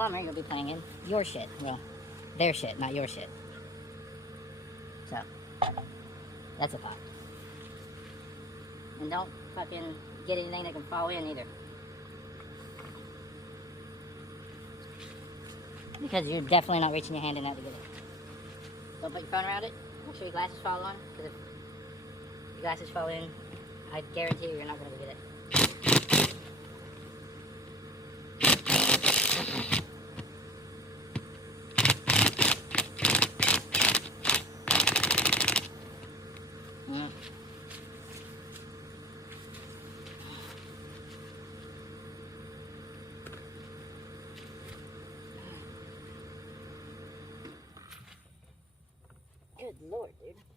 plumber, you'll be playing in your shit. Well, their shit, not your shit. So, that's a thought. And don't fucking get anything that can fall in either. Because you're definitely not reaching your hand in that to get it. Don't put your phone around it. Make sure your glasses fall on. Because if your glasses fall in, I guarantee you're not going to get it. Good lord, dude.